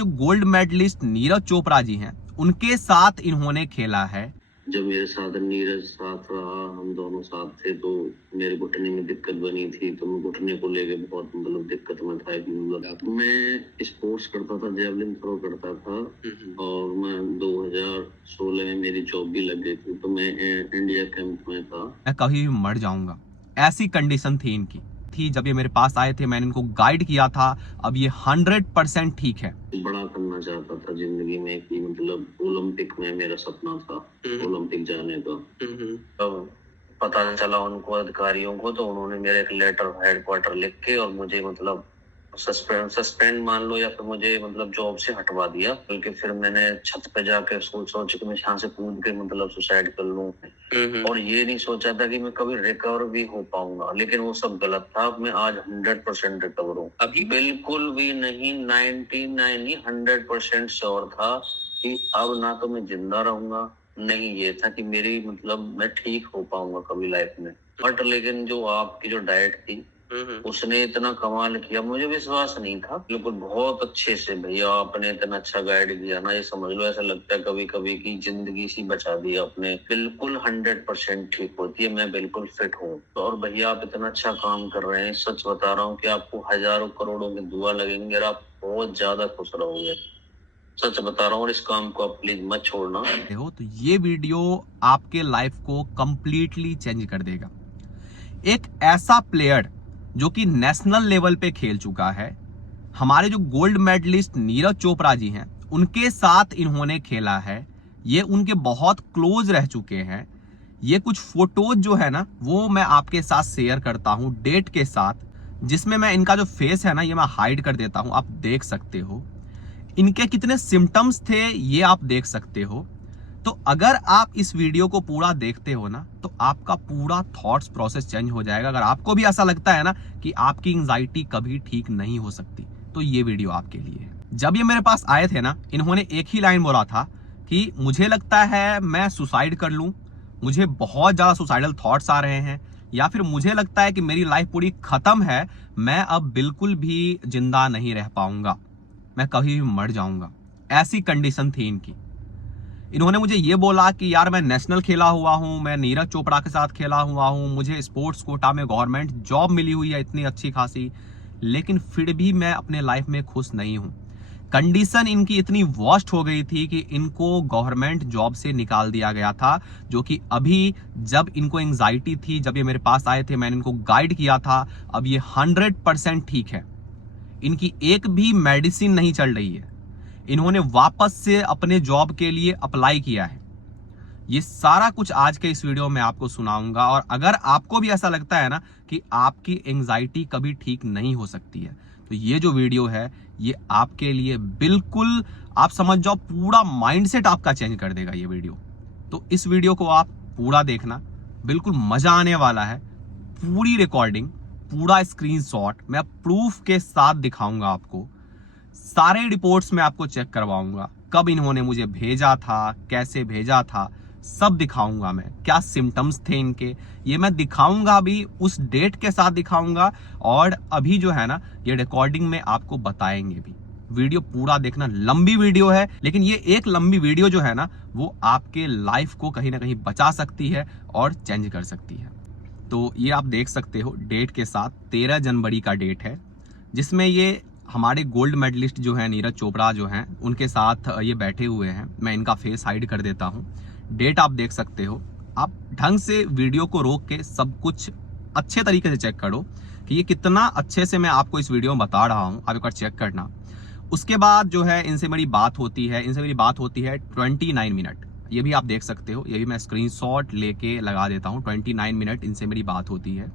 जो gold medallist Neeraj Chopra ji हैं, उनके साथ इन्होंने खेला है। जब मेरे साथ नीरज साथ रहा, हम दोनों साथ थे, तो मेरे घुटने में दिक्कत बनी थी, तो मैं घुटने को लेके बहुत दिक्कत में था। मैं स्पोर्ट्स करता था, जेवलिन थ्रो करता था, और मैं 2016 में मेरी जॉब भी लग गई थी, तो मैं इंडिया कैंप में था। मैं कभी भी मर जाऊंगा, ऐसी कंडीशन थी इनकी। जब ये मेरे पास आए थे, मैंने इनको गाइड किया था। अब ये 100% ठीक है। बड़ा करना चाहता था जिंदगी में, कि ओलंपिक में मेरा सपना था, ओलंपिक जाने का। तब पता चला उनको, अधिकारियों को, तो उन्होंने मेरे एक लेटर हेडक्वार्टर लिख के और मुझे सस्पेंड मान लो, या फिर मुझे जॉब से हटवा दिया। बल्कि फिर मैंने छत पे जाके सोच के मैं यहाँ से कूद के सुसाइड कर लूं, और ये नहीं सोचा था कि मैं कभी रिकवर भी हो पाऊंगा। लेकिन वो सब गलत था। अब मैं आज 100% रिकवर हूँ। अभी बिल्कुल भी नहीं, 99 100% श्योर था कि अब ना तो मैं जिंदा रहूंगा, नहीं ये था कि मेरी मैं ठीक हो पाऊंगा कभी लाइफ में। बट लेकिन जो आपकी जो डाइट थी, उसने इतना कमाल किया, मुझे विश्वास नहीं था। बिल्कुल बहुत अच्छे से भैया आपने इतना अच्छा गाइड किया ना, ये समझ लो ऐसा लगता है कभी कभी कि जिंदगी सी बचा दी आपने। बिल्कुल 100% ठीक होती है, मैं बिल्कुल फिट हूँ। और भैया आप इतना अच्छा काम कर रहे हैं, सच बता रहा हूँ कि आपको हजारों करोड़ों की दुआ लगेंगे और आप बहुत ज्यादा खुश रहोगे। सच बता रहा हूँ, और इस काम को आप प्लीज मत छोड़ना। हो तो ये वीडियो आपके लाइफ को कंप्लीटली चेंज कर देगा। एक ऐसा प्लेयर जो कि नेशनल लेवल पे खेल चुका है, हमारे जो गोल्ड मेडलिस्ट नीरज चोपड़ा जी हैं, उनके साथ इन्होंने खेला है। ये उनके बहुत क्लोज रह चुके हैं। ये कुछ फोटोज जो है ना, वो मैं आपके साथ शेयर करता हूं डेट के साथ, जिसमें मैं इनका जो फेस है ना, ये मैं हाइड कर देता हूं, आप देख सकते हो। इनके कितने सिम्टम्स थे ये आप देख सकते हो। तो अगर आप इस वीडियो को पूरा देखते हो ना, तो आपका पूरा थॉट्स प्रोसेस चेंज हो जाएगा। अगर आपको भी ऐसा लगता है ना कि आपकी एंजाइटी कभी ठीक नहीं हो सकती, तो ये वीडियो आपके लिए है। जब ये मेरे पास आए थे ना, इन्होंने एक ही लाइन बोला था कि मुझे लगता है मैं सुसाइड कर लूं, मुझे बहुत ज्यादा सुसाइडल थॉट्स आ रहे हैं, या फिर मुझे लगता है कि मेरी लाइफ पूरी खत्म है, मैं अब बिल्कुल भी जिंदा नहीं रह पाऊंगा, मैं कभी भी मर जाऊंगा। ऐसी कंडीशन थी इनकी। इन्होंने मुझे ये बोला कि यार मैं नेशनल खेला हुआ हूं, मैं नीरज चोपड़ा के साथ खेला हुआ हूं, मुझे स्पोर्ट्स कोटा में गवर्नमेंट जॉब मिली हुई है इतनी अच्छी खासी, लेकिन फिर भी मैं अपने लाइफ में खुश नहीं हूं। कंडीशन इनकी इतनी वर्स्ट हो गई थी कि इनको गवर्नमेंट जॉब से निकाल दिया गया था। जो कि अभी जब इनको एंजाइटी थी, जब ये मेरे पास आए थे, मैंने इनको गाइड किया था, अब ये 100% ठीक है। इनकी एक भी मेडिसिन नहीं चल रही है। इन्होंने वापस से अपने जॉब के लिए अप्लाई किया है। ये सारा कुछ आज के इस वीडियो में आपको सुनाऊंगा। और अगर आपको भी ऐसा लगता है ना कि आपकी एंजाइटी कभी ठीक नहीं हो सकती है, तो ये जो वीडियो है ये आपके लिए बिल्कुल, आप समझ जाओ, पूरा माइंडसेट आपका चेंज कर देगा ये वीडियो। तो इस वीडियो को आप पूरा देखना, बिल्कुल मजा आने वाला है। पूरी रिकॉर्डिंग, पूरा स्क्रीनशॉट मैं प्रूफ के साथ दिखाऊंगा आपको। सारे रिपोर्ट्स में आपको चेक करवाऊंगा, कब इन्होंने मुझे भेजा था, कैसे भेजा था, सब दिखाऊंगा मैं। क्या सिम्टम्स थे इनके, ये मैं दिखाऊंगा भी, उस डेट के साथ दिखाऊंगा। और अभी जो है ना, ये रिकॉर्डिंग में आपको बताएंगे भी। वीडियो पूरा देखना, लंबी वीडियो है, लेकिन ये एक लंबी वीडियो जो है ना, वो आपके लाइफ को कहीं ना कहीं बचा सकती है और चेंज कर सकती है। तो ये आप देख सकते हो डेट के साथ, 13 जनवरी का डेट है, जिसमें ये हमारे गोल्ड मेडलिस्ट जो है नीरज चोपड़ा जो हैं, उनके साथ ये बैठे हुए हैं। मैं इनका फेस हाइड कर देता हूं। डेट आप देख सकते हो। आप ढंग से वीडियो को रोक के सब कुछ अच्छे तरीके से चेक करो कि ये कितना अच्छे से मैं आपको इस वीडियो में बता रहा हूं। आप एक बार चेक करना। उसके बाद जो है इनसे मेरी बात होती है, 29 मिनट। ये भी आप देख सकते हो, ये भी मैं स्क्रीनशॉट लेके लगा देता हूँ। 29 मिनट इनसे मेरी बात होती है।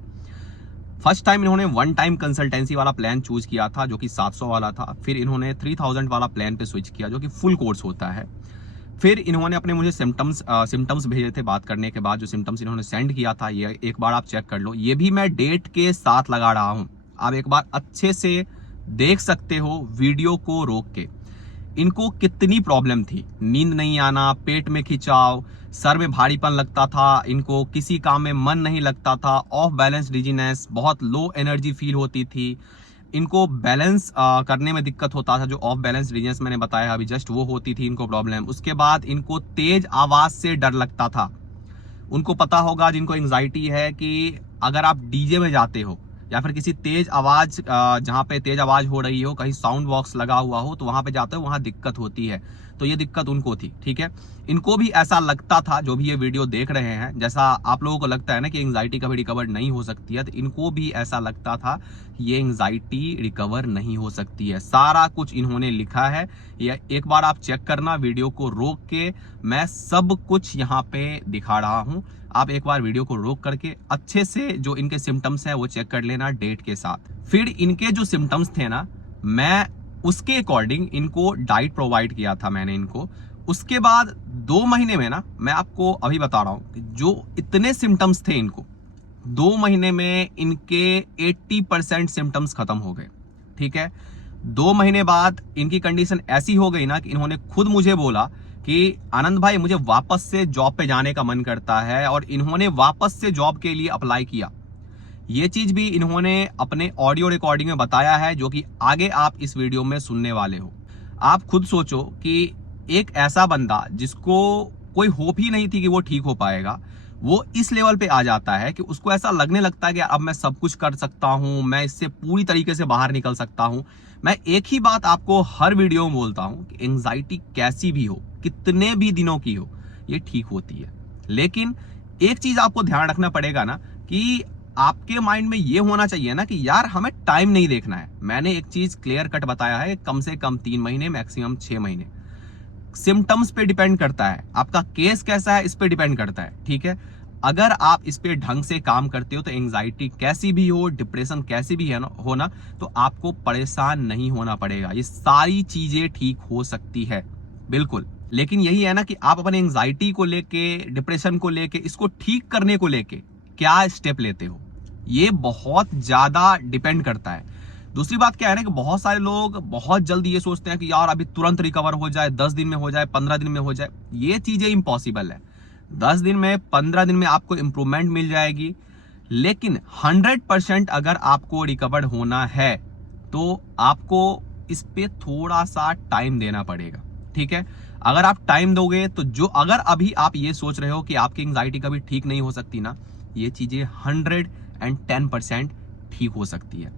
फर्स्ट टाइम इन्होंने 1 टाइम कंसल्टेंसी वाला प्लान चूज किया था, जो कि 700 वाला था। फिर इन्होंने 3000 वाला प्लान पे स्विच किया, जो कि फुल कोर्स होता है। फिर इन्होंने अपने मुझे सिम्टम्स भेजे थे। बात करने के बाद जो सिम्टम्स इन्होंने सेंड किया था, ये एक बार आप चेक कर लो। ये भी मैं डेट के साथ लगा रहा हूं, आप एक बार अच्छे से देख सकते हो वीडियो को रोक के। इनको कितनी प्रॉब्लम थी, नींद नहीं आना, पेट में खिंचाव, सर में भारीपन लगता था, इनको किसी काम में मन नहीं लगता था, ऑफ बैलेंस डिजीनेस, बहुत लो एनर्जी फील होती थी, इनको बैलेंस करने में दिक्कत होता था, जो ऑफ बैलेंस रीजन्स मैंने बताया अभी जस्ट, वो होती थी इनको प्रॉब्लम। उसके बाद इनको तेज आवाज से डर लगता था। उनको पता होगा जिनको एंजाइटी है कि अगर आप डीजे में जाते हो या फिर किसी तेज आवाज जहां पे तेज आवाज हो रही हो, कहीं साउंड बॉक्स लगा हुआ हो, तो वहां पे जाते हो, वहां दिक्कत होती है। तो ये दिक्कत उनको थी, ठीक है। इनको भी ऐसा लगता था, जो भी ये वीडियो देख रहे हैं, जैसा आप लोगों को लगता है ना कि एंजाइटी कभी रिकवर नहीं हो सकती है, तो इनको भी ऐसा लगता था ये एंजाइटी रिकवर नहीं हो सकती है। सारा कुछ इन्होंने लिखा है, ये एक बार आप चेक करना, वीडियो को रोक के मैं सब कुछ यहाँ पे दिखा रहा हूं। आप एक बार वीडियो को रोक करके अच्छे से जो इनके सिम्टम्स हैं वो चेक कर लेना डेट के साथ। फिर इनके जो सिम्टम्स थे ना, मैं उसके अकॉर्डिंग इनको डाइट प्रोवाइड किया था मैंने इनको। उसके बाद 2 महीने में ना, मैं आपको अभी बता रहा हूं, जो इतने सिम्टम्स थे इनको, 2 महीने में इनके 80% सिम्टम्स खत्म हो गए, ठीक है। 2 महीने बाद इनकी कंडीशन ऐसी हो गई ना कि इन्होंने खुद मुझे बोला कि आनंद भाई मुझे वापस से जॉब पे जाने का मन करता है, और इन्होंने वापस से जॉब के लिए अप्लाई किया। ये चीज भी इन्होंने अपने ऑडियो रिकॉर्डिंग में बताया है, जो कि आगे आप इस वीडियो में सुनने वाले हो। आप खुद सोचो कि एक ऐसा बंदा जिसको कोई होप ही नहीं थी कि वो ठीक हो पाएगा, वो इस लेवल पे आ जाता है कि उसको ऐसा लगने लगता है कि अब मैं सब कुछ कर सकता हूं, मैं इससे पूरी तरीके से बाहर निकल सकता हूं। मैं एक ही बात आपको हर वीडियो में बोलता हूं कि एंजाइटी कैसी भी हो, कितने भी दिनों की हो, ये ठीक होती है। लेकिन एक चीज आपको ध्यान रखना पड़ेगा ना, कि आपके माइंड में ये होना चाहिए ना कि यार हमें टाइम नहीं देखना है। मैंने एक चीज क्लियर कट बताया है, कम से कम 3 महीने, मैक्सिमम 6 महीने। सिम्टम्स पे डिपेंड करता है, आपका केस कैसा है इस पे डिपेंड करता है, ठीक है। अगर आप इस पे ढंग से काम करते हो तो एंजाइटी कैसी भी हो, डिप्रेशन कैसी भी है ना हो ना, तो आपको परेशान नहीं होना पड़ेगा। ये सारी चीजें ठीक हो सकती है, बिल्कुल। लेकिन यही है ना कि आप अपने एंजाइटी को लेके, डिप्रेशन को लेके, इसको ठीक करने को लेके क्या स्टेप लेते हो, ये बहुत ज्यादा डिपेंड करता है। दूसरी बात क्या है ना कि बहुत सारे लोग बहुत जल्दी ये सोचते हैं कि यार अभी तुरंत रिकवर हो जाए, 10 दिन में हो जाए, 15 दिन में हो जाए। ये चीजें इम्पॉसिबल है। 10 दिन में, 15 दिन में आपको इंप्रूवमेंट मिल जाएगी, लेकिन 100% अगर आपको रिकवर होना है तो आपको इस पे थोड़ा सा टाइम देना पड़ेगा, ठीक है। अगर आप टाइम दोगे तो जो, अगर अभी आप ये सोच रहे हो कि आपकी एंजाइटी कभी ठीक नहीं हो सकती ना, ये चीजें 110% ठीक हो सकती है।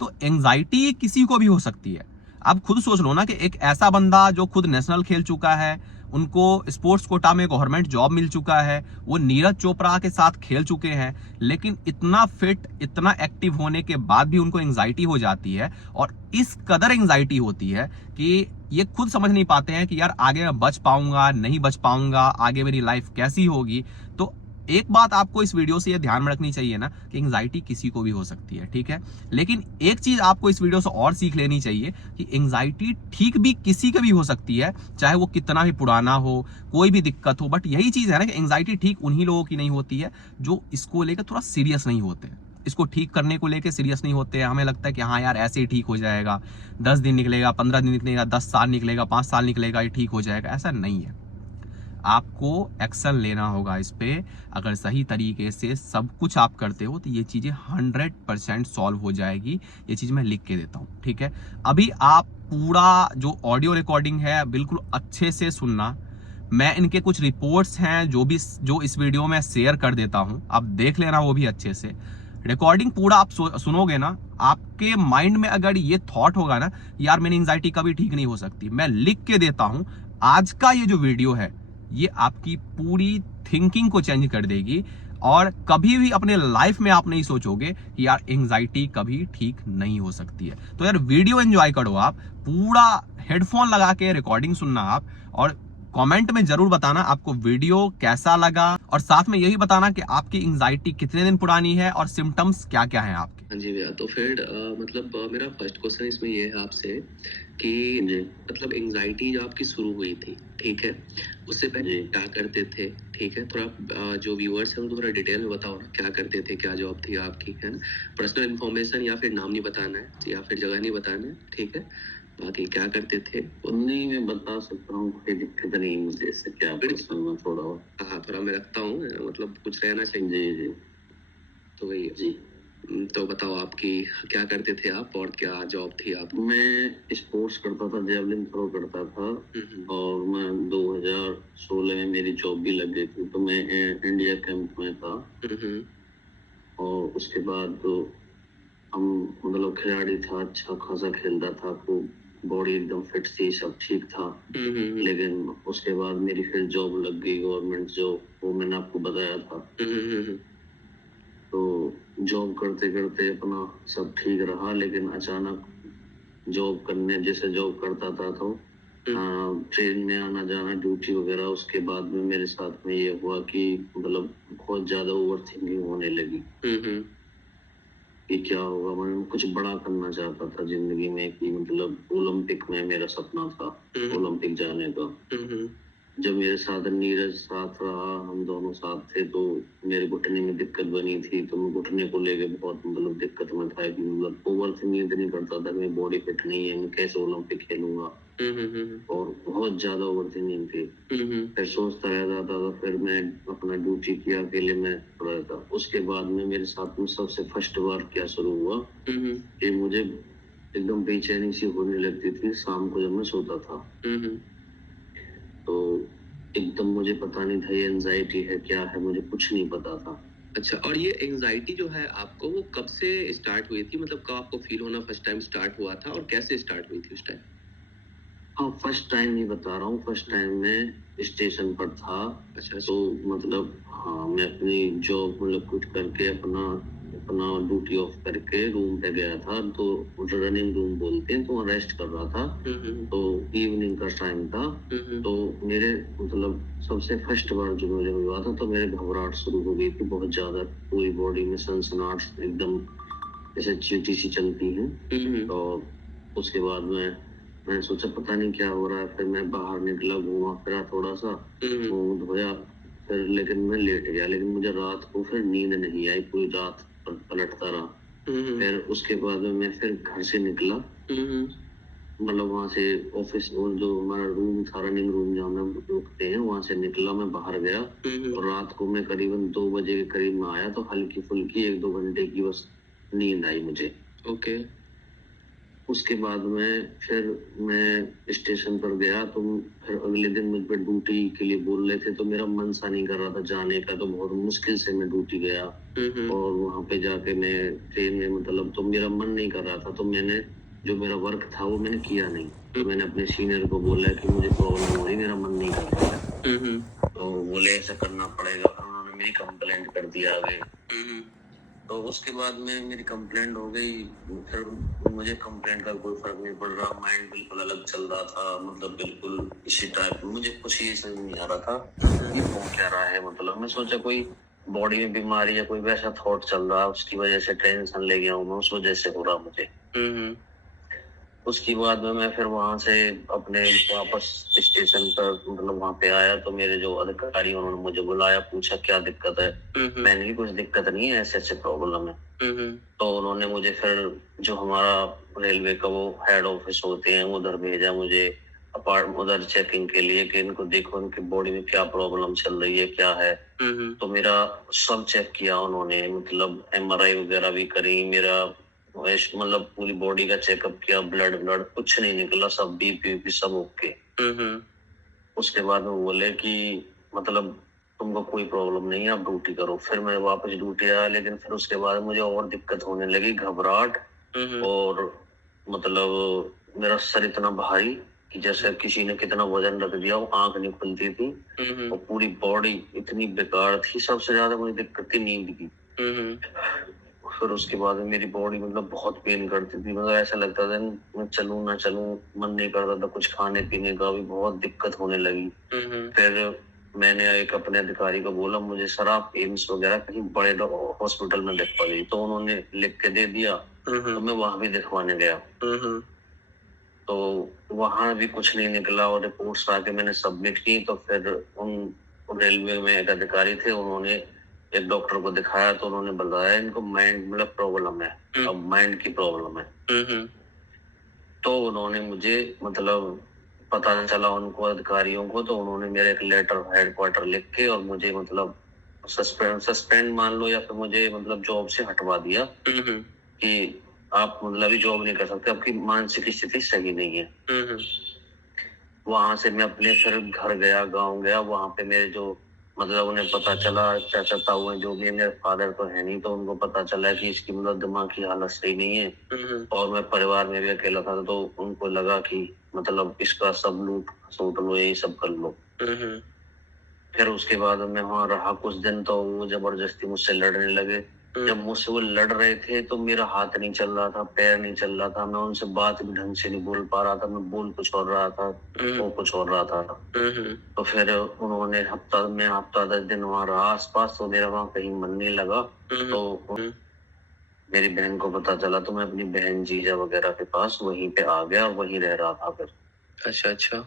तो एंजाइटी किसी को भी हो सकती है। आप खुद सोच लो ना कि एक ऐसा बंदा जो खुद नेशनल खेल चुका है, उनको स्पोर्ट्स कोटा में गवर्नमेंट जॉब मिल चुका है, वो नीरज चोपड़ा के साथ खेल चुके हैं, लेकिन इतना फिट, इतना एक्टिव होने के बाद भी उनको एंजाइटी हो जाती है। और इस कदर एंजाइटी होती है कि ये खुद समझ नहीं पाते हैं कि यार आगे मैं बच पाऊंगा, नहीं बच पाऊंगा, आगे मेरी लाइफ कैसी होगी। तो एक बात आपको इस वीडियो से ये ध्यान में रखनी चाहिए ना कि एंजाइटी किसी को भी हो सकती है, ठीक है। लेकिन एक चीज आपको इस वीडियो से और सीख लेनी चाहिए कि एंजाइटी ठीक भी किसी का भी हो सकती है, चाहे वो कितना भी पुराना हो, कोई भी दिक्कत हो। बट यही चीज है ना कि एंजाइटी ठीक उन्हीं लोगों की नहीं होती है जो इसको लेकर थोड़ा सीरियस नहीं होते, इसको ठीक करने को लेकर सीरियस नहीं होते हैं। हमें लगता है कि हाँ यार ऐसे ही ठीक हो जाएगा, 10 दिन निकलेगा, 15 दिन निकलेगा, 10 साल निकलेगा, 5 साल निकलेगा, ये ठीक हो जाएगा। ऐसा नहीं है, आपको एक्शन लेना होगा इस पे। अगर सही तरीके से सब कुछ आप करते हो तो ये चीजें 100% सॉल्व हो जाएगी। ये चीज मैं लिख के देता हूं, ठीक है। अभी आप पूरा जो ऑडियो रिकॉर्डिंग है बिल्कुल अच्छे से सुनना। मैं इनके कुछ रिपोर्ट्स हैं जो इस वीडियो में शेयर कर देता हूं, आप देख लेना वो भी अच्छे से। रिकॉर्डिंग पूरा आप सुनोगे ना, आपके माइंड में अगर ये थॉट होगा ना, यार मेरी एंजाइटी कभी ठीक नहीं हो सकती, मैं लिख के देता हूं, आज का ये जो वीडियो है ये आपकी पूरी थिंकिंग को चेंज कर देगी। और कभी भी अपने लाइफ में आप नहीं सोचोगे कि यार एंजाइटी कभी ठीक नहीं हो सकती है। तो यार वीडियो एंजॉय करो, आप पूरा हेडफोन लगा के रिकॉर्डिंग सुनना आप, और कमेंट में जरूर बताना आपको वीडियो कैसा लगा, और साथ में यही बताना कि आपकी एंजाइटी कितने दिन पुरानी है और सिम्टम्स क्या क्या है आपके। हाँ जी भैया, तो फिर मेरा फर्स्ट क्वेश्चन इसमें ये है आपसे कि मतलब एंजाइटी जो आपकी शुरू हुई थी, ठीक है, उससे पहले क्या करते थे, ठीक है, थोड़ा जो व्यूअर्स हैं उनको थोड़ा डिटेल में बताओ ना, क्या करते थे, क्या जॉब थी आपकी, है ना। पर्सनल इन्फॉर्मेशन या फिर नाम नहीं बताना है या फिर जगह नहीं बताना है, ठीक है। बाकी क्या करते थे नहीं मैं बता सकता हूँ, कोई दिक्कत नहीं मुझे, इससे क्या पर्सनल में थोड़ा, हाँ थोड़ा मैं रखता हूँ, मतलब कुछ रहना चाहिए। जी जी, तो वही जी। तो बताओ आपकी क्या करते थे आप और क्या जॉब थी आप? मैं स्पोर्ट्स करता था, जेवलिन थ्रो करता था और मैं 2016 में मेरी जॉब भी लग गई थी, तो मैं इंडिया कैंप में था। और उसके बाद तो हम मतलब खिलाड़ी था, अच्छा खासा खेलता था, खूब बॉडी एकदम फिट थी, सब ठीक था। लेकिन उसके बाद मेरी फिर जॉब लग गई, गवर्नमेंट जॉब, वो मैंने आपको बताया था। तो जॉब करते करते अपना सब ठीक रहा, लेकिन अचानक जॉब करने जैसे जॉब करता था तो ट्रेन में आना जाना, ड्यूटी वगैरह, उसके बाद में मेरे साथ में ये हुआ कि मतलब बहुत ज्यादा ओवर थिंकिंग होने लगी कि क्या होगा। मैं कुछ बड़ा करना चाहता था जिंदगी में, कि मतलब ओलंपिक में मेरा सपना था, ओलंपिक जाने का। जब मेरे साथ नीरज साथ रहा, हम दोनों साथ थे, तो मेरे घुटने में दिक्कत बनी थी, तो मैं घुटने को लेके बहुत मतलब दिक्कत में था कि मतलब ओवर थिंकिंग इतनी करता था कि मेरी बॉडी फिट नहीं है, मैं कैसे ओलंपिक खेलूंगा। और बहुत ज्यादा ओवर थिंकिंग थी। फिर सोचता रहता था, तो फिर मैं अपना ड्यूटी किया, अकेले में रहा था। उसके बाद में मेरे साथ में सबसे फर्स्ट बार क्या शुरू हुआ कि मुझे एकदम बेचैनी सी होने लगती थी शाम को जब मैं सोता था। तो एकदम मुझे पता नहीं था ये एंजाइटी है क्या है, मुझे कुछ नहीं पता था। अच्छा, और ये एंजाइटी जो है आपको, वो कब से स्टार्ट हुई थी? मतलब कब आपको फील होना फर्स्ट टाइम स्टार्ट हुआ था और कैसे स्टार्ट हुई थी उस टाइम? हाँ, फर्स्ट टाइम ही बता रहा हूँ। फर्स्ट टाइम मैं स्टेशन पर था। अच्छा। तो मतलब हाँ, मैं अपनी जॉब मतलब कुछ करके अपना अपना ड्यूटी ऑफ करके रूम पे गया था, तो रनिंग रूम बोलते हैं, तो वहाँ रेस्ट कर रहा था। तो इवनिंग का टाइम था। तो मेरे मतलब सबसे फर्स्ट बार जो मुझे हुआ था, तो मेरे घबराहट शुरू हो गई थी बहुत ज्यादा, पूरी बॉडी में सनसनाहट एकदम जैसे चींटी सी चलती है। तो उसके बाद में मैंने सोचा पता नहीं क्या हो रहा है। फिर मैं बाहर निकला, घूमा फिरा थोड़ा सा, मुंह धोया, फिर लेकिन मैं लेट गया। लेकिन मुझे रात को फिर नींद नहीं आई, पूरी रात पलटता रहा। फिर उसके बाद में मैं फिर घर से निकला, मतलब वहां से ऑफिस और जो हमारा रूम था, रनिंग रूम जहाँ हम रुकते हैं, वहां से निकला, मैं बाहर गया। और रात को मैं करीबन 2 बजे के करीब में आया, तो हल्की फुल्की 1-2 घंटे की बस नींद आई मुझे। ओके। उसके बाद में फिर मैं स्टेशन पर गया, तो फिर अगले दिन मुझ पर ड्यूटी के लिए बोल रहे थे, तो मेरा मन सा नहीं कर रहा था जाने का, तो बहुत मुश्किल से मैं ड्यूटी गया। और वहां पे जाके मैं ट्रेन में मतलब तो मेरा मन नहीं कर रहा था, तो मैंने जो मेरा वर्क था वो मैंने किया नहीं। तो मैंने अपने सीनियर को बोला कि मुझे प्रॉब्लम हो रही, मेरा मन नहीं कर रहा है। तो बोले ऐसा करना पड़ेगा, फिर उन्होंने मेरी कंप्लेंट कर दिया आगे। तो उसके बाद में मेरी कंप्लेंट हो गई। फिर मुझे कंप्लेंट का कोई फर्क नहीं पड़ रहा, माइंड बिल्कुल अलग चल रहा था, मतलब बिल्कुल इसी टाइप, मुझे कुछ ही समझ नहीं आ रहा था कि हो क्या रहा है। मतलब मैं सोचा कोई बॉडी में बीमारी या कोई वैसा थॉट चल रहा है, उसकी वजह से टेंशन ले गया हूँ मैं, उस वजह से हो रहा मुझे। उसके बाद में मैं फिर वहां से अपने वापस स्टेशन पर मतलब वहां पे आया, तो मेरे जो अधिकारी उन्होंने मुझे बुलाया, पूछा क्या दिक्कत है। मैंने भी कुछ दिक्कत नहीं है, ऐसे ऐसे प्रॉब्लम है। तो उन्होंने मुझे फिर जो हमारा रेलवे का वो हेड ऑफिस होते हैं उधर भेजा मुझे, उधर चेकिंग के लिए कि इनको देखो इनकी बॉडी में क्या प्रॉब्लम चल रही है, क्या है। तो मेरा सब चेक किया उन्होंने, मतलब एमआरआई वगैरह भी करी, मेरा मतलब पूरी बॉडी का चेकअप किया, ब्लड ब्लड कुछ नहीं निकला, सब बीपी सब ओके। उसके बाद वो बोले कि मतलब तुमको कोई प्रॉब्लम नहीं है, आप ड्यूटी करो। फिर मैं वापस ड्यूटी आया, लेकिन फिर उसके बाद मुझे और दिक्कत होने लगी, घबराहट। और मतलब मेरा सर इतना भारी कि जैसे किसी ने कितना वजन रख दिया, वो आंख नहीं खुलती थी। और पूरी बॉडी इतनी बेकार थी। सबसे ज्यादा मुझे दिक्कत थी नींद की। फिर उसके बाद में मेरी बॉडी मतलब बहुत पेन करती थी, मतलब ऐसा लगता था मैं चलूं ना चलूं, मन नहीं करता था, कुछ खाने पीने का भी बहुत दिक्कत होने लगी। फिर मैंने एक अपने अधिकारी को बोला, मुझे सर आप एम्स वगैरह कहीं बड़े हॉस्पिटल में दिखवा दी। तो उन्होंने लिख के दे दिया, तो मैं वहां भी दिखवाने गया। तो वहां भी कुछ नहीं निकला, और रिपोर्ट्स आके मैंने सबमिट की। तो फिर उन रेलवे में एक अधिकारी थे, उन्होंने एक डॉक्टर को दिखाया, तो उन्होंने बताया इनको माइंड मतलब प्रॉब्लम है, अब माइंड की प्रॉब्लम है। तो उन्होंने मुझे मतलब पता चला उनको अधिकारियों को, तो उन्होंने मेरे एक लेटर हेडक्वार्टर लिख के और मुझे मतलब सस्पेंड मान लो, या फिर मुझे मतलब जॉब से हटवा दिया कि आप मतलब अभी जॉब नहीं कर सकते, आपकी मानसिक स्थिति सही नहीं है। वहां से मैं अपने फिर घर गया, गांव गया। वहां पे मेरे जो मतलब उन्हें पता चला, चाचा ताऊ हैं जो भी है, मेरे फादर तो है नहीं, तो उनको पता चला कि इसकी मतलब दिमाग की हालत सही नहीं है। और मैं परिवार में भी अकेला था, तो उनको लगा कि मतलब इसका सब लूट सूट लो, यही सब कर लो। फिर उसके बाद मैं वहां रहा कुछ दिन, तो वो जबरदस्ती मुझसे लड़ने लगे। जब मुझसे वो लड़ रहे थे तो मेरा हाथ नहीं चल रहा था, पैर नहीं चल रहा था, मैं उनसे बात भी ढंग से नहीं बोल पा रहा था। मैं बोल कुछ और रहा था, वो कुछ और रहा था। तो फिर उन्होंने हफ्ता 10 दिन वहां रहा आसपास, तो मेरा वहां कहीं मन नहीं लगा। तो मेरी बहन को पता चला, तो मैं अपनी बहन जीजा वगैरह के पास वहीं पे आ गया और वहीं रह रहा था फिर। अच्छा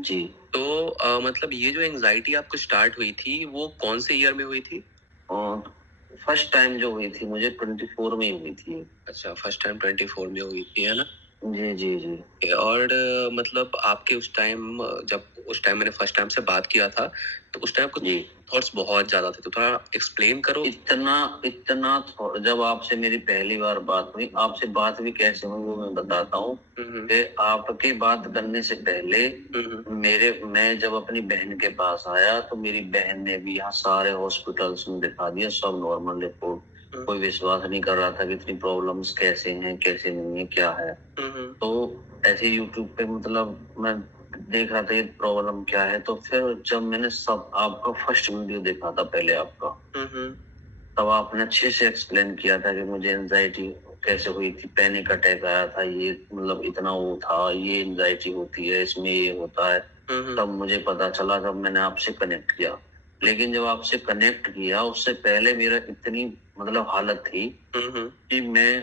जी। तो मतलब ये जो एंजाइटी आपको स्टार्ट हुई थी वो कौन से ईयर में हुई थी? और फर्स्ट टाइम जो हुई थी मुझे 24 में ही हुई थी। अच्छा, फर्स्ट टाइम 24 में हुई थी, है ना? जी जी जी। और मतलब आपके उस टाइम, जब उस टाइम मैंने फर्स्ट टाइम से बात किया था, तो उस टाइम कुछ थॉट्स बहुत ज्यादा थे, तो थोड़ा एक्सप्लेन करो। जब आपसे मेरी पहली बार बात हुई, आपसे बात भी कैसे हुई वो मैं बताता हूँ। कि आपके बात करने से पहले मैं जब अपनी बहन के पास आया, तो मेरी बहन ने भी यहाँ सारे हॉस्पिटल्स में दिखा दिया, सब नॉर्मल रिपोर्ट। कोई विश्वास नहीं कर रहा था कि इतनी प्रॉब्लम्स कैसे हैं, कैसे नहीं है, क्या है। तो ऐसे यूट्यूब पे मतलब मैं देख रहा था ये प्रॉब्लम क्या है। तो फिर जब मैंने सब आपका फर्स्ट वीडियो देखा था पहले आपका, तब आपने अच्छे से एक्सप्लेन किया था कि मुझे एंजाइटी कैसे हुई थी, पैनिक अटैक आया था, ये मतलब इतना वो था, ये एंजाइटी होती है, इसमें ये होता है। तब मुझे पता चला, तब मैंने आपसे कनेक्ट किया। लेकिन जब आपसे कनेक्ट किया उससे पहले मेरा इतनी मतलब हालत थी कि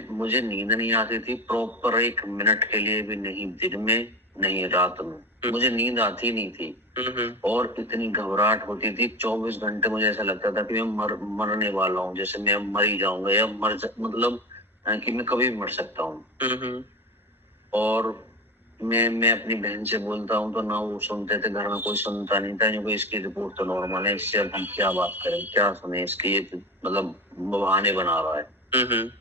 मुझे नींद नहीं आती थी प्रॉपर 1 मिनट के लिए भी, नहीं दिन में नहीं रात में मुझे नींद आती नहीं थी। और इतनी घबराहट होती थी 24 घंटे, मुझे ऐसा लगता था कि मैं मरने वाला हूँ, जैसे मैं मर ही जाऊंगा या मतलब कि मैं कभी भी मर सकता हूँ। और मैं अपनी बहन से बोलता हूँ तो ना वो सुनते थे, घर में कोई सुनता नहीं था। कोई इसकी रिपोर्ट तो नॉर्मल है, इससे अब हम क्या बात करें, क्या सुने इसकी, ये तो मतलब बहाने बना रहा है।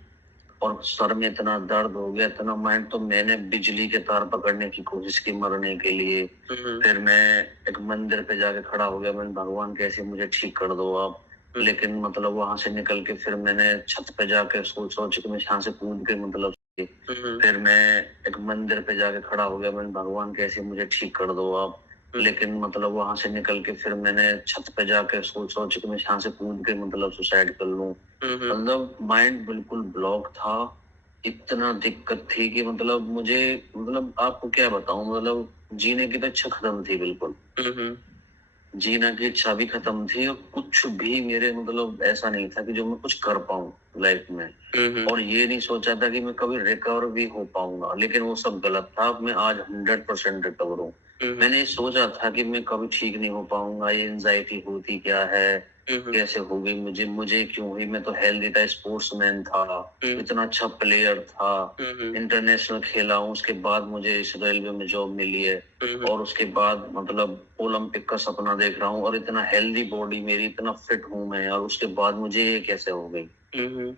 और सर में इतना दर्द हो गया, इतना माइंड, तो मैंने बिजली के तार पकड़ने की कोशिश की मरने के लिए। फिर मैं एक मंदिर पे जाके खड़ा हो गया, मैंने भगवान कैसे मुझे ठीक कर दो आप। लेकिन मतलब वहां से निकल के फिर मैंने छत पे जाके सोच कि मैं यहाँ से कूद के मतलब फिर मैं एक मंदिर पे जाके खड़ा हो गया, मैंने भगवान कैसे मुझे ठीक कर दो आप। लेकिन मतलब वहां से निकल के फिर मैंने छत पे जाके सोच कि मैं यहाँ से कूद के मतलब सुसाइड कर लूं। मतलब माइंड बिल्कुल ब्लॉक था, इतना दिक्कत थी कि मतलब मुझे मतलब आपको क्या बताऊं, मतलब जीने की तो इच्छा खत्म थी बिल्कुल। जीना की इच्छा भी खत्म थी, और कुछ भी मेरे मतलब ऐसा नहीं था कि जो मैं कुछ कर पाऊं लाइफ में। और ये नहीं सोचा था कि मैं कभी रिकवर भी हो पाऊंगा, लेकिन वो सब गलत था। अब मैं आज 100% रिकवर हूँ। मैंने सोचा था कि मैं कभी ठीक नहीं हो पाऊंगा, ये एंजाइटी होती क्या है, कैसे हो गई मुझे क्यों हुई। मैं तो हेल्दी था, स्पोर्ट्समैन था, इतना अच्छा प्लेयर था, इंटरनेशनल खेला हूँ। उसके बाद मुझे इस रेलवे में जॉब मिली है, और उसके बाद मतलब ओलंपिक का सपना देख रहा हूँ, और इतना हेल्दी बॉडी मेरी, इतना फिट हूँ मैं, और उसके बाद मुझे ये कैसे हो गई।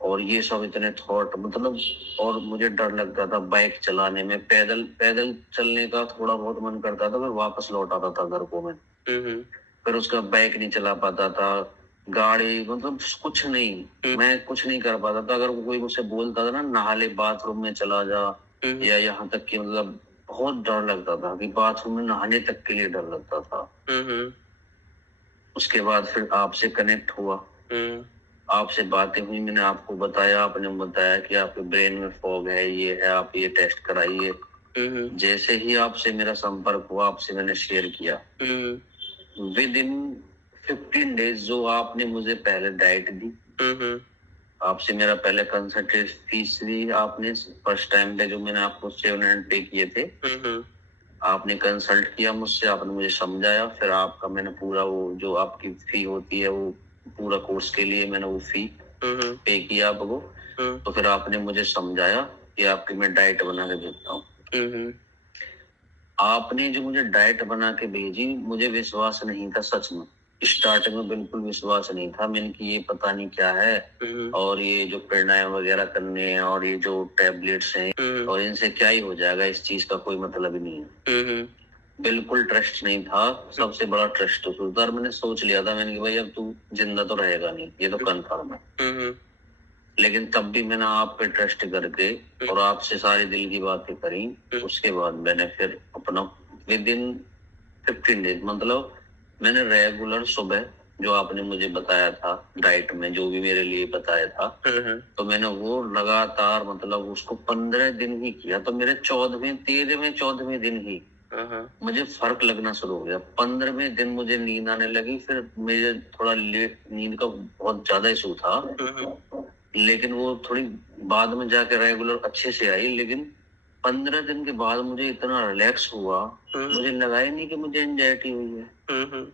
और ये सब इतने थॉट मतलब, और मुझे डर लगता था बाइक चलाने में, पैदल पैदल चलने का थोड़ा बहुत मन करता था, फिर वापस लौट आता था घर को मैं। फिर उसका बाइक नहीं चला पाता था, गाड़ी मतलब कुछ नहीं, मैं कुछ नहीं कर पाता था। अगर कोई मुझसे बोलता था ना नहा ले, बाथरूम में चला जा, या यहाँ तक कि मतलब बहुत डर लगता था कि बाथरूम में नहाने तक के लिए डर लगता था। उसके बाद फिर आपसे कनेक्ट हुआ, आपसे बातें हुई, मैंने आपको बताया, आपने बताया कि आपके ब्रेन में फॉग है, ये है, आप ये टेस्ट कराइए। जैसे ही आपसे मेरा संपर्क हुआ, आपसे मैंने शेयर किया, विद इन 15 डेज जो आपने मुझे पहले डाइट दी, आपसे मेरा पहले कंसल्टेशन फीस भी आपने फर्स्ट टाइम पे जो मैंने आपको 700 पे किए थे, आपने कंसल्ट किया मुझसे, आपने मुझे समझाया। फिर आपका मैंने पूरा वो जो आपकी फी होती है, वो पूरा कोर्स के लिए मैंने वो फी पे किया आपको। तो फिर आपने मुझे समझाया कि आपकी मैं डाइट बना के देता हूँ। आपने जो मुझे डाइट बना के भेजी, मुझे विश्वास नहीं था सच में। स्टार्टिंग में बिल्कुल विश्वास नहीं था। मैंने कि ये पता नहीं क्या है, और ये जो प्राणायाम वगैरह करने हैं और ये जो टैबलेट्स हैं और इनसे क्या ही हो जाएगा, इस चीज का कोई मतलब ही नहीं है। बिल्कुल ट्रस्ट नहीं था। सबसे बड़ा ट्रस्ट उस मैंने सोच लिया था, मैंने कि भाई अब तू जिंदा तो रहेगा नहीं, ये तो कंफर्म है। लेकिन तब भी मैंने आप पे ट्रस्ट करके और आपसे सारे दिल की बातें करी। उसके बाद मैंने फिर अपना विद इन 15 डेज, मतलब मैंने रेगुलर सुबह जो आपने मुझे बताया था डाइट में, जो भी मेरे लिए बताया था, तो मैंने वो लगातार मतलब उसको 15 दिन ही किया। तो मेरे 14वें दिन ही मुझे फर्क लगना शुरू हो गया। 15वें दिन मुझे नींद आने लगी। फिर मुझे थोड़ा लेट, नींद का बहुत ज्यादा इशू था, लेकिन वो थोड़ी बाद में जाके रेगुलर अच्छे से आई। लेकिन 15 दिन के बाद मुझे इतना रिलैक्स हुआ, मुझे लगा ही नहीं कि मुझे एंजाइटी हुई है।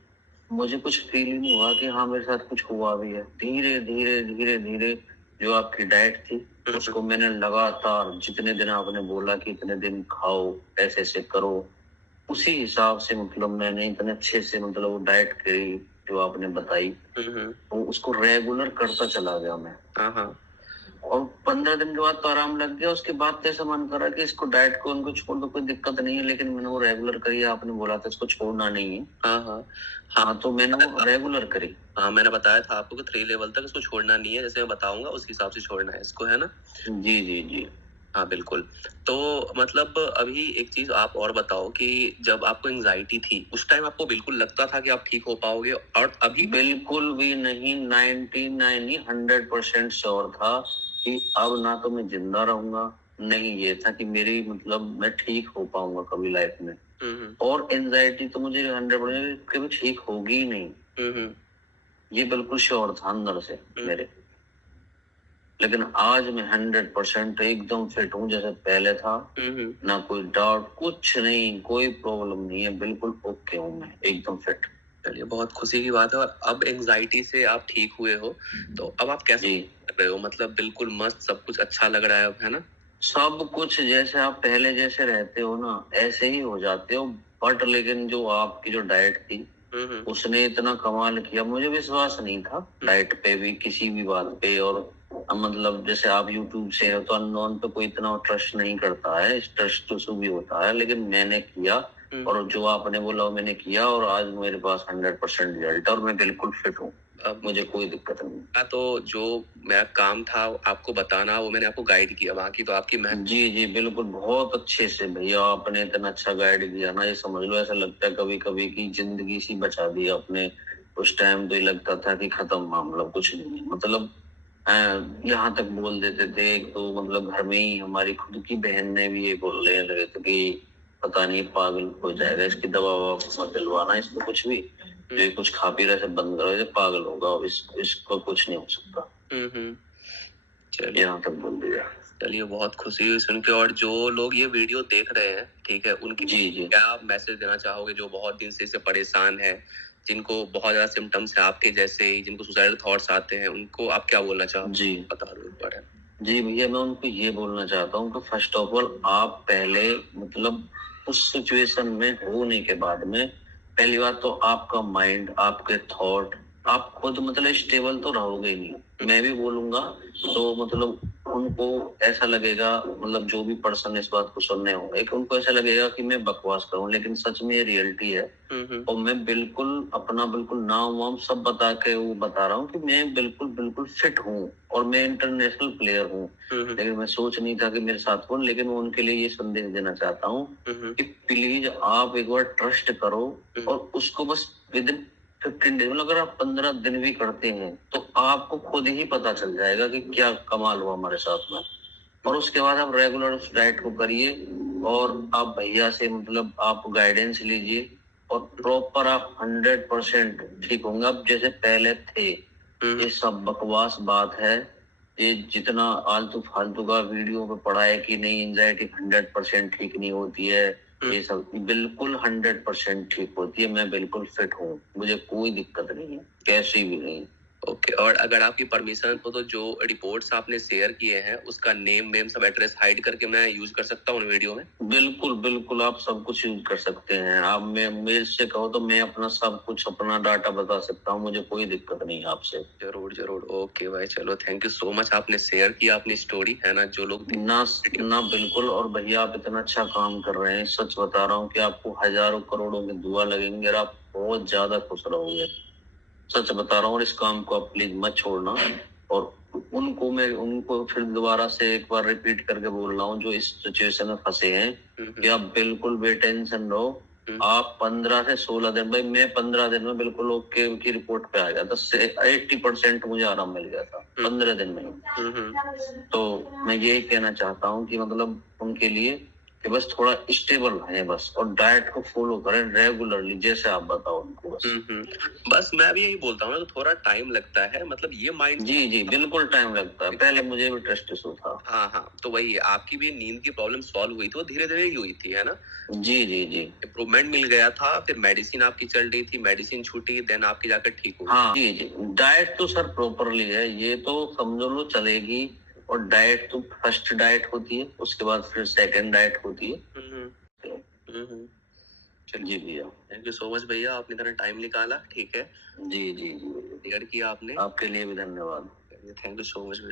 मुझे कुछ फील ही नहीं हुआ कि हाँ मेरे साथ कुछ हुआ भी है। धीरे धीरे धीरे धीरे जो आपकी डाइट थी उसको मैंने लगातार, जितने दिन आपने बोला कि इतने दिन खाओ, ऐसे ऐसे करो, उसी हिसाब से मतलब मैंने इतने अच्छे से मतलब वो डाइट करी जो आपने बताई, वो उसको रेगुलर करता चला गया मैं। और 15 दिन के बाद तो आराम लग गया। उसके बाद तो ऐसा मन करा कि इसको डाइट को उनको छोड़ दो, कोई दिक्कत नहीं है। लेकिन मैंने वो रेगुलर करी, आपने बोला था इसको छोड़ना नहीं है। हाँ, तो मैंने वो रेगुलर करी। मैंने बताया था आपको कि 3 लेवल तक इसको छोड़ना नहीं है, जैसे मैं बताऊंगा उस हिसाब से छोड़ना है इसको, है ना? जी जी जी। हाँ बिल्कुल। तो मतलब अभी एक चीज आप और बताओ कि जब आपको एंजाइटी थी उस टाइम आपको बिल्कुल लगता था कि आप ठीक हो पाओगे, और अभी? बिल्कुल भी नहीं। 99 100% श्योर था कि अब ना तो मैं जिंदा रहूंगा, नहीं ये था कि मेरी मतलब मैं ठीक हो पाऊंगा कभी लाइफ में। और एंजाइटी तो मुझे 100% कभी ठीक होगी ही नहीं। ये बिल्कुल श्योर था अंदर से मेरे। लेकिन आज मैं 100% एकदम फिट हूँ जैसे पहले था। ना कोई डाउट, कुछ नहीं, कोई प्रॉब्लम नहीं है, बिल्कुल ओके हूँ मैं, एकदम फिट। चलिए, बहुत खुशी की बात है। और अब एंजाइटी से आप ठीक हुए हो, तो अब आप कैसे कर रहे हो? मतलब बिल्कुल मस्त, सब कुछ अच्छा लग रहा है अब, है ना? सब कुछ जैसे आप पहले जैसे रहते हो ना, ऐसे ही हो जाते हो। बट लेकिन जो आपकी जो डाइट थी उसने इतना कमाल किया, मुझे विश्वास नहीं था डाइट पे भी, किसी भी बात पे। और मतलब जैसे आप यूट्यूब से हो तो अननोन पे कोई इतना ट्रस्ट नहीं करता है, ट्रस्ट तो भी होता है। लेकिन मैंने किया और जो आपने बोला वो मैंने किया, और आज मेरे पास 100% रिजल्ट, और मैं बिल्कुल फिट हूँ। अब मुझे कोई दिक्कत नहीं। तो जो मेरा काम था आपको बताना, वो मैंने आपको गाइड किया, बाकी तो आपकी जी जी बिल्कुल, बहुत अच्छे से भैया आपने इतना अच्छा गाइड किया ना, ये समझ लो ऐसा लगता है कभी कभी की जिंदगी सी बचा दी आपने। उस टाइम तो ये लगता था कि खत्म मामला, कुछ नहीं। मतलब यहाँ तक बोल देते थे, तो मतलब घर में ही हमारी खुद की बहन ने भी ये बोलने लगे थे कि पता नहीं पागल हो जाएगा, इसकी दवा ववा मत दिलवाना, इसको कुछ भी, जो कुछ खा पी रहे से बंद करो, ये पागल होगा, इसको कुछ नहीं हो सकता। चलिए, यहाँ तक बोल दिया। चलिए, बहुत खुशी हुई सुन के। और जो लोग ये वीडियो देख रहे हैं, ठीक है, उनकी जी क्या आप मैसेज देना चाहोगे, जो बहुत दिन से इससे परेशान है, जिनको बहुत ज्यादा सिम्टम्स है आपके जैसे ही, जिनको सुसाइडल थॉट्स आते हैं, उनको आप क्या बोलना चाहोगे? जी बता दो एक बार। जी भैया, मैं उनको ये बोलना चाहता हूँ कि फर्स्ट ऑफ ऑल आप पहले मतलब उस सिचुएशन में होने के बाद में, पहली बात तो आपका माइंड, आपके थॉट, आप खुद मतलब स्टेबल तो रहोगे ही नहीं। मैं भी बोलूंगा तो मतलब उनको ऐसा लगेगा, मतलब जो भी पर्सन इस बात को सुनने होंगे, कि उनको ऐसा लगेगा कि मैं बकवास करूं, लेकिन सच में ये रियलिटी है। और मैं बिल्कुल अपना बिल्कुल नाम वाम सब बता के वो बता रहा हूँ कि मैं बिल्कुल बिल्कुल फिट हूँ और मैं इंटरनेशनल प्लेयर हूँ। लेकिन मैं सोच नहीं था कि मेरे साथ हो। लेकिन मैं उनके लिए ये संदेश देना चाहता हूँ कि प्लीज आप एक बार ट्रस्ट करो, और उसको बस विद इन 15 डेज, मतलब अगर आप 15 दिन भी करते हैं तो आपको खुद ही पता चल जाएगा कि क्या कमाल हुआ हमारे साथ में। और उसके बाद आप रेगुलर उस डाइट को करिए, और आप भैया से मतलब आप गाइडेंस लीजिए, और प्रॉपर आप 100% ठीक होंगे, अब जैसे पहले थे। ये सब बकवास बात है। ये जितना आलतू फालतू का वीडियो पे पढ़ा है कि नहीं एंजाइटी 100% ठीक नहीं होती है, ये सब बिल्कुल 100% ठीक होती है। मैं बिल्कुल फिट हूँ, मुझे कोई दिक्कत नहीं है, कैसी भी नहीं। ओके, और अगर आपकी परमिशन हो तो जो रिपोर्ट्स आपने शेयर किए हैं उसका नेम वेम सब एड्रेस हाइड करके मैं यूज कर सकता हूँ वीडियो में? बिल्कुल बिल्कुल, आप सब कुछ यूज कर सकते हैं। आप मेरे से कहो तो मैं अपना सब कुछ, अपना डाटा बता सकता हूँ, मुझे कोई दिक्कत नहीं है आपसे। जरूर जरूर। ओके भाई, चलो थैंक यू सो मच, आपने शेयर किया अपनी स्टोरी, है ना, जो लोग ना बिल्कुल। और भैया आप इतना अच्छा काम कर रहे हैं, सच बता रहा हूँ कि आपको हजारों करोड़ों की दुआ लगेंगे और आप बहुत ज्यादा खुश रहोगे। सच बता रहा हूँ, और इस काम को आप प्लीज मत छोड़ना। और उनको फिर दोबारा से एक बार रिपीट करके बोल रहा हूँ, जो इस सिचुएशन में फंसे हैं, कि आप बिल्कुल बेटेंशन रहो। आप 15 से 16 दिन, भाई मैं 15 दिन में बिल्कुल ओके की रिपोर्ट पे आ गया था, 80% मुझे आराम मिल गया था 15 दिन में। तो मैं यही कहना चाहता हूँ कि मतलब उनके लिए कि बस थोड़ा स्टेबल रहे बस, और डाइट को फॉलो करें रेगुलरली, जैसे आप बताओ उनको बस। बस मैं भी यही बोलता हूँ ना, तो थोड़ा टाइम लगता है, मतलब ये माइंड। जी बिल्कुल टाइम लगता है, पहले मुझे भी ट्रस्ट इशू था। हाँ, तो वही आपकी भी नींद की प्रॉब्लम सॉल्व हुई, तो धीरे धीरे ही हुई थी, है ना? जी इम्प्रूवमेंट मिल गया था, फिर मेडिसिन आपकी चल रही थी, मेडिसिन छूटी, देन आपकी जाकर ठीक हुई। हाँ जी। डाइट तो सर प्रॉपरली है, ये तो समझ लो चलेगी। और डाइट तो फर्स्ट डाइट होती है, उसके बाद फिर सेकंड डाइट होती है। चलिए भैया, थैंक यू सो मच भैया, आपने इतना टाइम निकाला, ठीक है। जी क्लियर किया आपने। आपके लिए भी धन्यवाद। थैंक यू सो मच भैया।